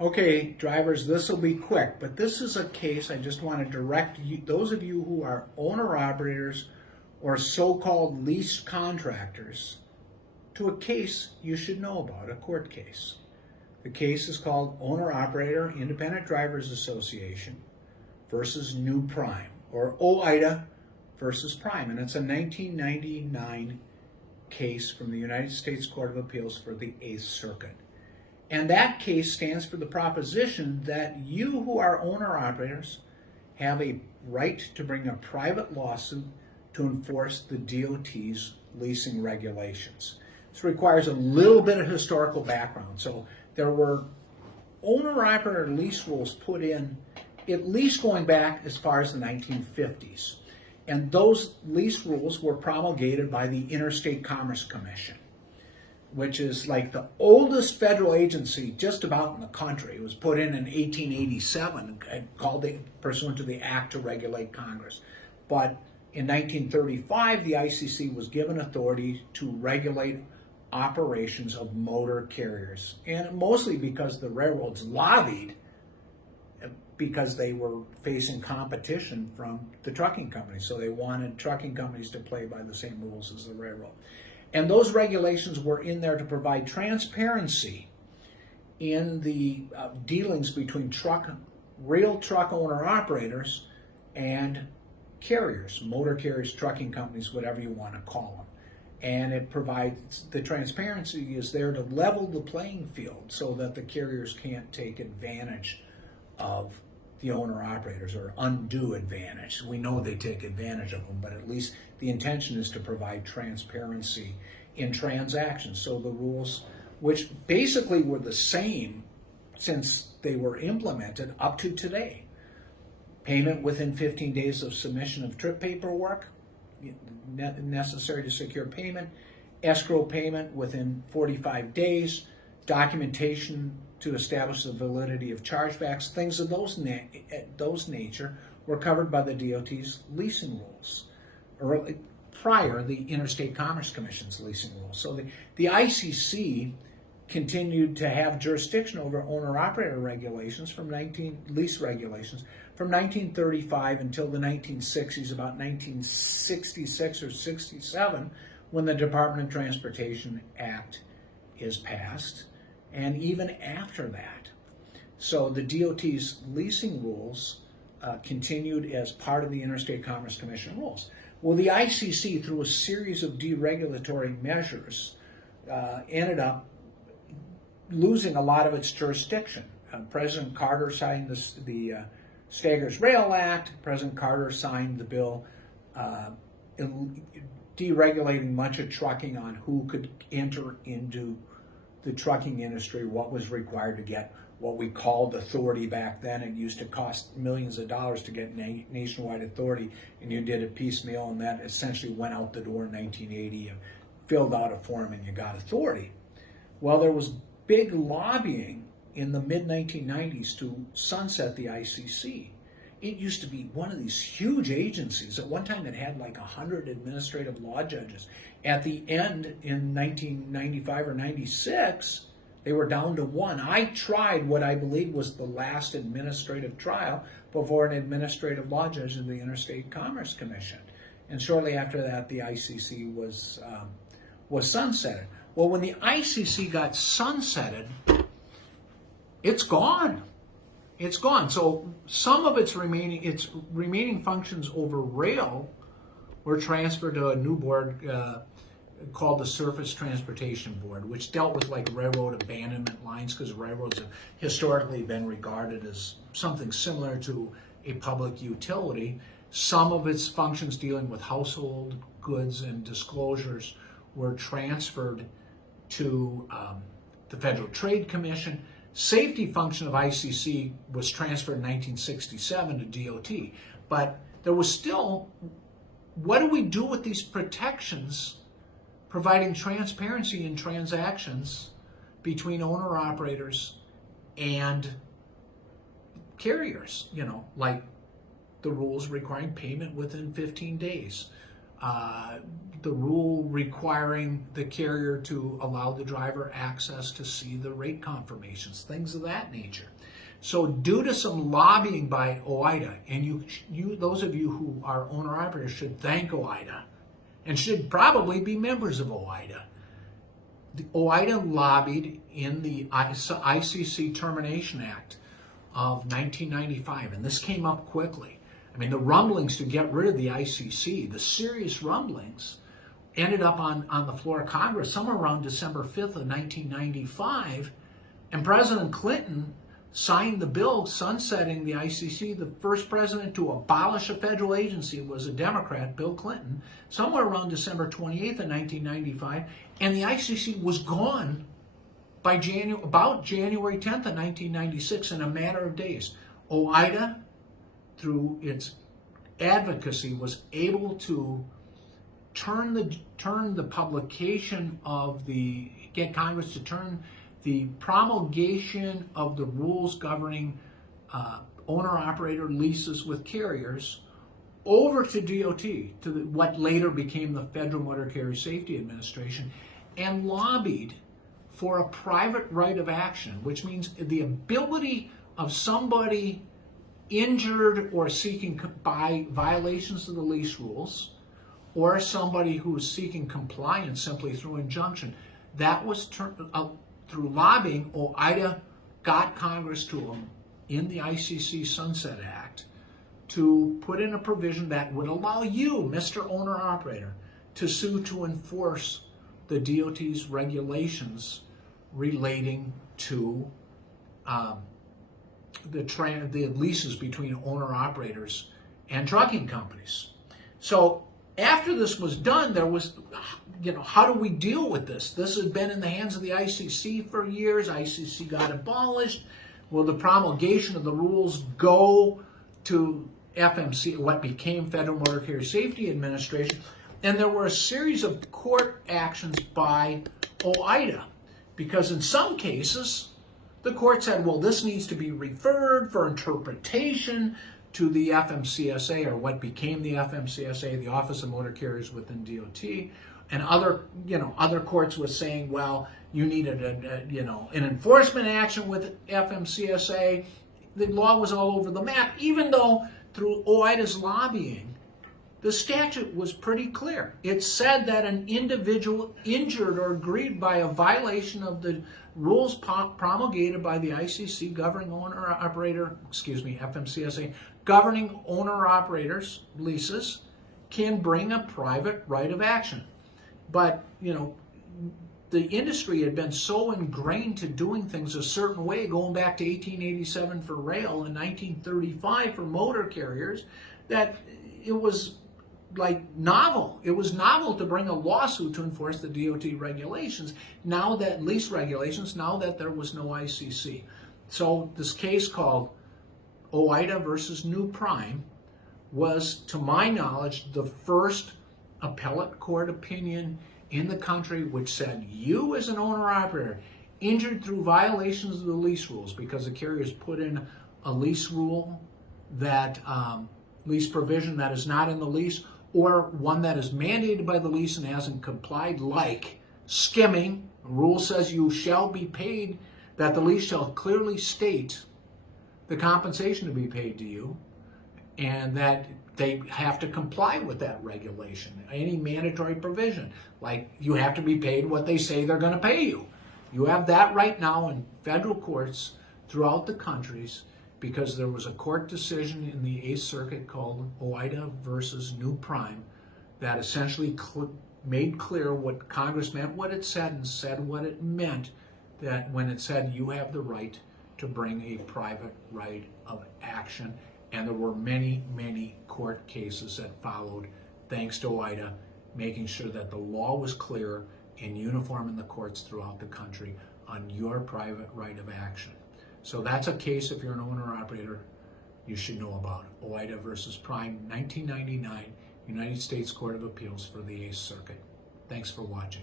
Okay, drivers, this will be quick, but this is a case I just want to direct you, those of you who are owner-operators or so-called lease contractors, to a case you should know about, a court case. The case is called Owner-Operator Independent Drivers Association versus New Prime, or OOIDA versus Prime, and it's a 1999 case from the United States Court of Appeals for the Eighth Circuit. And that case stands for the proposition that you who are owner-operators have a right to bring a private lawsuit to enforce the DOT's leasing regulations. This requires a little bit of historical background. So there were owner-operator lease rules put in at least going back as far as the 1950s. And those lease rules were promulgated by the Interstate Commerce Commission, which is like the oldest federal agency just about in the country. It was put in 1887, called it pursuant to the Act to Regulate Congress. But in 1935, the ICC was given authority to regulate operations of motor carriers, and mostly because the railroads lobbied because they were facing competition from the trucking companies. So they wanted trucking companies to play by the same rules as the railroad. And those regulations were in there to provide transparency in the dealings between real truck owner-operators and carriers, motor carriers, trucking companies, whatever you want to call them. And it provides, the transparency is there to level the playing field so that the carriers can't take advantage of the owner-operators or undue advantage. We know they take advantage of them, but at least the intention is to provide transparency in transactions. So the rules, which basically were the same since they were implemented up to today. Payment within 15 days of submission of trip paperwork, necessary to secure payment, escrow payment within 45 days, documentation to establish the validity of chargebacks, things of those nature were covered by the DOT's leasing rules, prior the Interstate Commerce Commission's leasing rules. So the ICC continued to have jurisdiction over owner-operator regulations lease regulations from 1935 until the 1960s, about 1966 or 67, when the Department of Transportation Act is passed, and even after that. So the DOT's leasing rules continued as part of the Interstate Commerce Commission rules. Well, the ICC, through a series of deregulatory measures, ended up losing a lot of its jurisdiction. President Carter signed the Staggers Rail Act. President Carter signed the bill deregulating much of trucking on who could enter into the trucking industry, what was required to get what we called authority back then. It used to cost millions of dollars to get nationwide authority, and you did it piecemeal, and that essentially went out the door in 1980. You filled out a form and you got authority. Well, there was big lobbying in the mid-1990s to sunset the ICC. It used to be one of these huge agencies. At one time it had like 100 administrative law judges. At the end, in 1995 or 96, they were down to one. I tried what I believe was the last administrative trial before an administrative law judge in the Interstate Commerce Commission. And shortly after that, the ICC was sunsetted. Well, when the ICC got sunsetted, it's gone. It's gone. So some of its remaining functions over rail were transferred to a new board called the Surface Transportation Board, which dealt with like railroad abandonment lines, because railroads have historically been regarded as something similar to a public utility. Some of its functions dealing with household goods and disclosures were transferred to the Federal Trade Commission. Safety function of ICC was transferred in 1967 to DOT, but there was still, what do we do with these protections providing transparency in transactions between owner-operators and carriers, like the rules requiring payment within 15 days, the rule requiring the carrier to allow the driver access to see the rate confirmations, things of that nature. So due to some lobbying by OOIDA, and you those of you who are owner-operators should thank OOIDA and should probably be members of OOIDA. The OOIDA lobbied in the ICC Termination Act of 1995, and this came up quickly. I mean, the rumblings to get rid of the ICC, the serious rumblings, ended up on the floor of Congress somewhere around December 5th of 1995, and President Clinton signed the bill sunsetting the ICC. The first president to abolish a federal agency was a Democrat, Bill Clinton, somewhere around December 28th of 1995, and the ICC was gone by about January 10th of 1996 in a matter of days. OOIDA, through its advocacy, was able to turn the publication of get Congress to turn the promulgation of the rules governing owner-operator leases with carriers over to DOT, to what later became the Federal Motor Carrier Safety Administration, and lobbied for a private right of action, which means the ability of somebody injured or seeking by violations of the lease rules, or somebody who is seeking compliance simply through injunction. That was through lobbying. OOIDA got Congress to in the ICC Sunset Act to put in a provision that would allow you, Mr. Owner-Operator, to sue to enforce the DOT's regulations relating to the leases between owner-operators and trucking companies. So after this was done, there was, how do we deal with this? This has been in the hands of the ICC for years. ICC got abolished. Will the promulgation of the rules go to FMC, what became Federal Motor Carrier Safety Administration? And there were a series of court actions by OOIDA, because in some cases, the court said, well, this needs to be referred for interpretation to the FMCSA, or what became the FMCSA, the Office of Motor Carriers within DOT. And other courts were saying, well, you needed an enforcement action with FMCSA. The law was all over the map, even though through OOIDA's lobbying, the statute was pretty clear. It said that an individual injured or aggrieved by a violation of the rules promulgated by the ICC governing FMCSA, governing owner-operators leases, can bring a private right of action. But, the industry had been so ingrained to doing things a certain way, going back to 1887 for rail and 1935 for motor carriers, that it was novel. It was novel to bring a lawsuit to enforce the DOT regulations, lease regulations, now that there was no ICC. So this case called OOIDA versus New Prime was, to my knowledge, the first appellate court opinion in the country which said you as an owner-operator injured through violations of the lease rules because the carriers put in a lease rule that lease provision that is not in the lease, or one that is mandated by the lease and hasn't complied, like skimming. The rule says you shall be paid, that the lease shall clearly state the compensation to be paid to you, and that they have to comply with that regulation. Any mandatory provision, like you have to be paid what they say they're going to pay you. You have that right now in federal courts throughout the countries, because there was a court decision in the 8th Circuit called OOIDA versus New Prime that essentially made clear what Congress meant, what it said, and said what it meant, that when it said you have the right to bring a private right of action. And there were many, many court cases that followed, thanks to OOIDA, making sure that the law was clear and uniform in the courts throughout the country on your private right of action. So that's a case, if you're an owner-operator, you should know about. OOIDA versus Prime, 1999, United States Court of Appeals for the 8th Circuit. Thanks for watching.